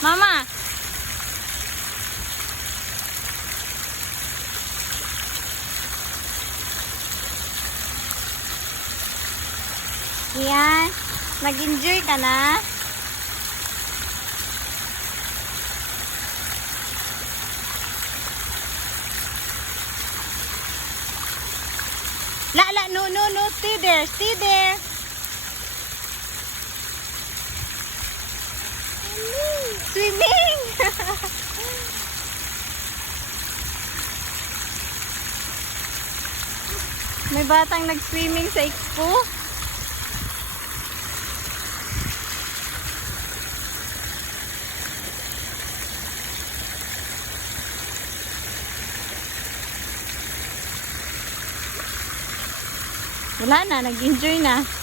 Mama! Yan. Nag-enjoy ka na? No, stay there, stay there. Swimming. May batang nag-swimming sa expo. Wala na, nag-enjoy na.